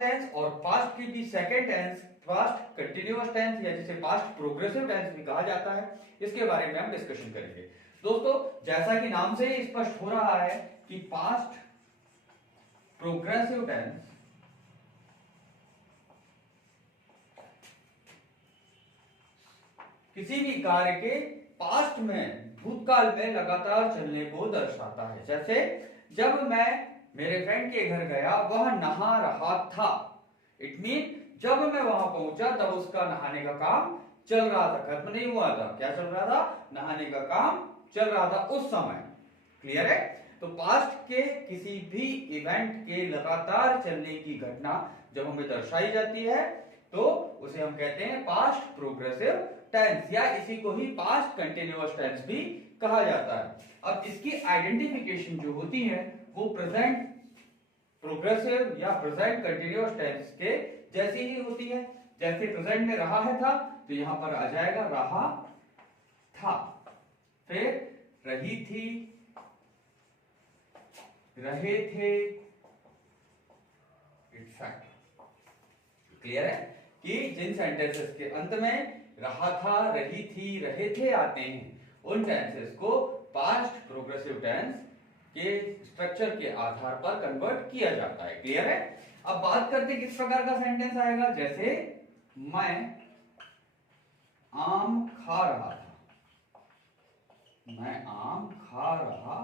Tense और past की भी second tense past continuous tense या जिसे पास्ट प्रोग्रेसिव टेंस भी कहा जाता है, इसके बारे में हम डिस्कशन करेंगे। दोस्तों, जैसा कि नाम से ही स्पष्ट हो रहा है कि पास्ट प्रोग्रेसिव टेंस किसी भी कार्य के पास्ट में भूतकाल में लगातार चलने को दर्शाता है। जैसे जब मैं मेरे फ्रेंड के घर गया वह नहा रहा था, इट मीन जब मैं वहां पहुंचा तब उसका नहाने का काम चल रहा था, खत्म नहीं हुआ था। क्या चल रहा था? नहाने का काम चल रहा था उस समय। क्लियर है? तो पास्ट के किसी भी इवेंट के लगातार चलने की घटना जब हमें दर्शाई जाती है तो उसे हम कहते हैं पास्ट प्रोग्रेसिव टेंस, या इसी को ही पास्ट कंटिन्यूअस टेंस भी कहा जाता है। अब इसकी आइडेंटिफिकेशन जो होती है वो प्रेजेंट प्रोग्रेसिव या प्रेजेंट कंटिन्यूअस टेंस के जैसी ही होती है। जैसे प्रेजेंट में रहा है था तो यहां पर आ जाएगा रहा था, फिर रही थी, रहे थे, इट्स क्लियर है कि जिन सेंटेंसेस के अंत में रहा था, रही थी, रहे थे आते हैं उन टेंसेस को पास्ट प्रोग्रेसिव टेंस के स्ट्रक्चर के आधार पर कन्वर्ट किया जाता है। क्लियर है? अब बात करते किस प्रकार का सेंटेंस आएगा। जैसे मैं आम खा रहा था, मैं आम खा रहा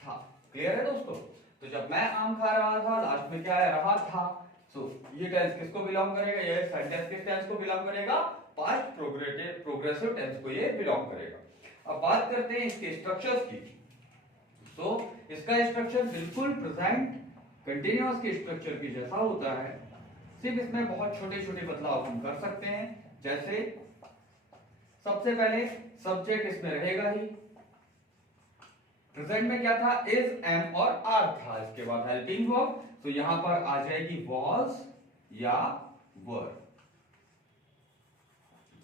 था। क्लियर है दोस्तों? तो जब मैं आम खा रहा था लास्ट में क्या है? रहा था। सो ये टेंस किसको बिलोंग करेगा? ये सेंटेंस किस टेंस को बिलोंग करेगा? पास्ट प्रोग्रेसिव टेंस को ये बिलोंग करेगा। अब बात करते हैं इसके स्ट्रक्चर्स की। तो इसका स्ट्रक्चर बिल्कुल प्रेजेंट कंटिन्यूअस के स्ट्रक्चर की जैसा होता है, सिर्फ इसमें बहुत छोटे छोटे बदलाव हम कर सकते हैं। जैसे सबसे पहले सब्जेक्ट इसमें रहेगा ही। प्रेजेंट में क्या था? इज, एम और आर था। इसके बाद हेल्पिंग वर्ब, तो यहां पर आ जाएगी वॉज या वर।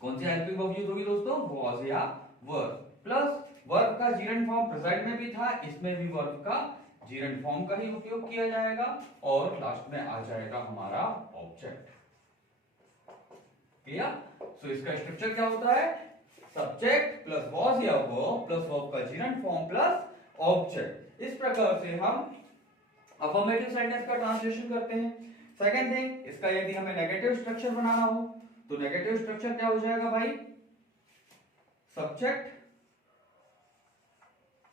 कौन सी हेल्पिंग वर्ब यूज होगी दोस्तों? वॉज या वर। प्लस वर्ब का जीरंड फॉर्म प्रेजेंट में भी था, इसमें भी वर्ब का जीरंड फॉर्म का ही उपयोग किया जाएगा, और लास्ट में आ जाएगा हमारा ऑब्जेक्ट। क्लियर? सो इसका स्ट्रक्चर क्या होता है? सब्जेक्ट प्लस वॉज या वर्ब प्लस वर्ब का जीरंड फॉर्म प्लस ऑब्जेक्ट। इस प्रकार से हम अफर्मेटिव सेंटेंस का ट्रांसलेशन करते हैं। सेकंड थिंग, इसका यदि हमें नेगेटिव स्ट्रक्चर बनाना हो तो नेगेटिव स्ट्रक्चर क्या हो जाएगा भाई? सब्जेक्ट,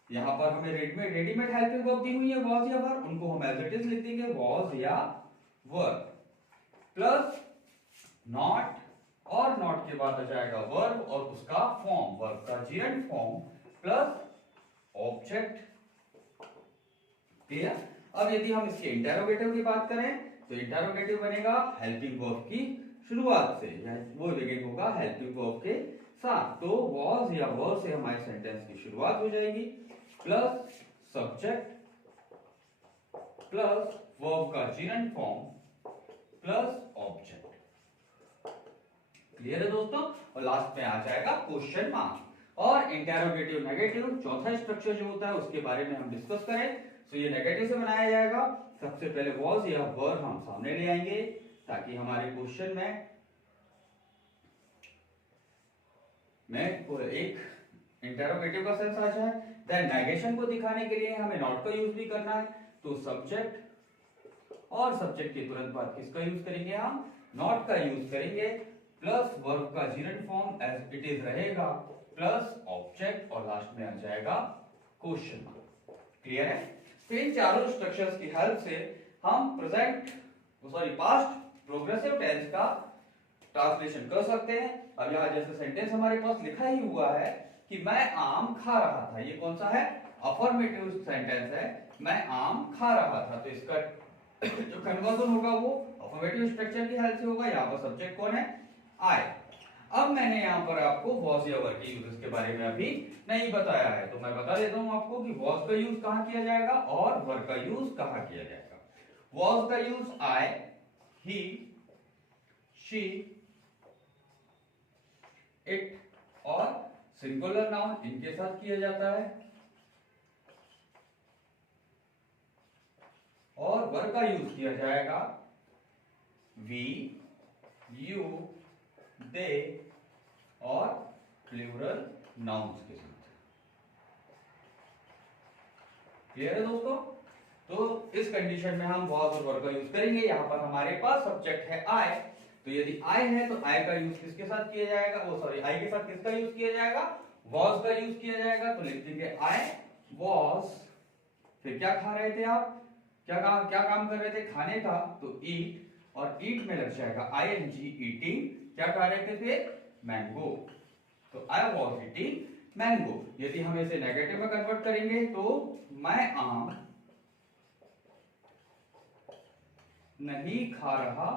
यहां पर हमें रेडीमेड हेल्पिंग वर्ब दी हुई है वॉज या वर, उनको हम एज इट इज लिख देंगे वॉज या वर, प्लस नॉट, और नॉट के बाद आ जाएगा वर्ब और उसका फॉर्म, वर्ब का gerund form plus object. Clear? अब यदि हम इसके इंटेरोगेटिव की बात करें तो इंटेरोगेटिव बनेगा हेल्पिंग वर्ब की शुरुआत से, वो बिगिन होगा हेल्पिंग वर्ब के साथ। तो वॉज या वर से हमारे सेंटेंस की शुरुआत हो जाएगी, प्लस सब्जेक्ट प्लस वर्ब का gerund form plus object. Clear है दोस्तों? और लास्ट में आ जाएगा क्वेश्चन मार्क। और इंटेरोगेटिव नेगेटिव चौथा स्ट्रक्चर जो होता है उसके बारे में हम डिस्कस करें तो ये नेगेटिव से बनाया जाएगा। सबसे पहले वॉज या वर हम सामने ले आएंगे ताकि हमारे क्वेश्चन में एक इंटेरोगेटिव का सेंस आ जाए। देन नेगेशन को दिखाने के लिए हमें नॉट का यूज भी करना है, तो सब्जेक्ट और सब्जेक्ट के तुरंत बाद किसका यूज करेंगे? हम नॉट का यूज करेंगे, प्लस वर्ब का gerund form as it is रहेगा, प्लस ऑब्जेक्ट, और लास्ट में आ जाएगा क्वेश्चन मार्क। क्लियर है? तो इन चारों स्ट्रक्चर्स की हेल्प से हम पास्ट प्रोग्रेसिव टेंस का ट्रांसलेशन कर सकते हैं। अब यहां जैसे सेंटेंस हमारे पास लिखा ही हुआ है कि मैं आम खा रहा था, ये कौन सा है? अफर्मेटिव सेंटेंस है, मैं आम खा रहा था। तो इसका जो कन्वर्जन होगा वो अफर्मेटिव स्ट्रक्चर की हेल्प से होगा। यहां पर सब्जेक्ट कौन है? आई। अब मैंने यहां पर आपको वॉज या वर के यूजेस के बारे में अभी नहीं बताया है, तो मैं बता देता हूं आपको कि वॉज का यूज कहां किया जाएगा और वर का यूज कहां किया जाएगा। वॉज का use I, he, she, it और सिंगुलर नाउन इनके साथ किया जाता है, और वर का यूज किया जाएगा वी, यू, दे और प्लूरल नाउन्स के साथ। क्लियर है दोस्तों? तो इस कंडीशन में हम वॉज और वर्ब का यूज करेंगे। यहाँ पर हमारे पास सब्जेक्ट है आई, तो यदि आई है तो आई का यूज किसके साथ किया जाएगा, वो सॉरी आई के साथ किसका यूज किया जाएगा, वॉज का यूज किया जाएगा। तो लिख देंगे आई वॉज, फिर क्या खा रहे थे आप, क्या काम कर रहे थे, खाने का, तो ईट, और ईट में लग जाएगा आईएनजी, ईटिंग, क्या खा रहे थे फिर, मैंगो। तो आई वॉज ईटिंग मैंगो। यदि हम इसे नेगेटिव में कन्वर्ट करेंगे तो मैं आम नहीं खा रहा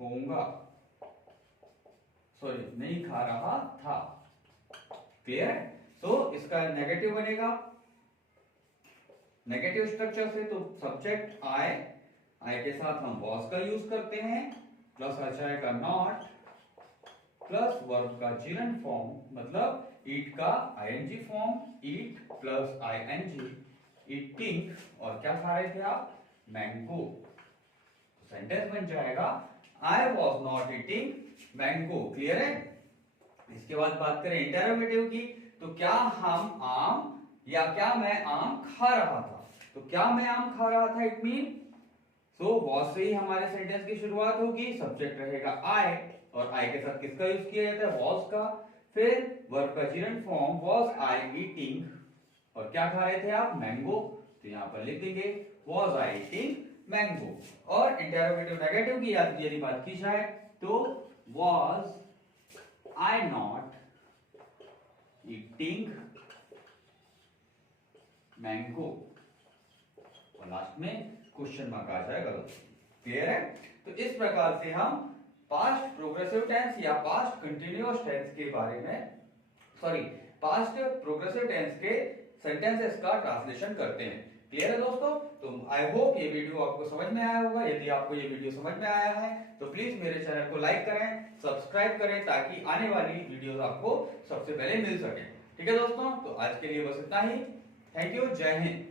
होऊंगा, सॉरी नहीं खा रहा था। क्लियर? तो इसका नेगेटिव बनेगा नेगेटिव स्ट्रक्चर से, तो सब्जेक्ट आई के साथ हम वॉज का यूज करते हैं, प्लस आ जाएगा नॉट, प्लस वर्ब का जिरंड फॉर्म, मतलब ईट का आईएनजी फॉर्म, ईट प्लस आईएनजी, ईटिंग, और क्या खा रहे थे आप, मैंगो। सेंटेंस बन जाएगा I was not eating mango. Clear है? इसके बाद बात करें इंटरोगेटिव की, तो क्या हम आम या क्या मैं आम खा रहा था। तो क्या मैं आम खा रहा था, इट मीन सो वॉज से ही हमारे सेंटेंस की शुरुआत होगी, सब्जेक्ट रहेगा आई, और आई के साथ किसका यूज किया जाता है, वॉज का, फिर वर्ब का gerund form was I eating, और क्या खा रहे थे आप, मैंगो। तो यहां पर लिख देंगे वॉज आई ईटिंग मैंगो। और इंटरोगेटिव नेगेटिव की यदि बात की जाए तो was I not eating mango, और लास्ट में क्वेश्चन मार्क आ जाएगा। क्लियर है? तो इस प्रकार से हम पास्ट प्रोग्रेसिव टेंस या पास्ट कंटिन्यूअस टेंस के बारे में, सॉरी पास्ट प्रोग्रेसिव टेंस के सेंटेंसेस का ट्रांसलेशन करते हैं। क्लियर है दोस्तों? तो आई होप ये वीडियो आपको समझ में आया होगा। यदि आपको ये वीडियो समझ में आया है तो प्लीज मेरे चैनल को लाइक करें, सब्सक्राइब करें, ताकि आने वाली वीडियोस आपको सबसे पहले मिल सके। ठीक है दोस्तों? तो आज के लिए बस इतना ही। थैंक यू, जय हिंद।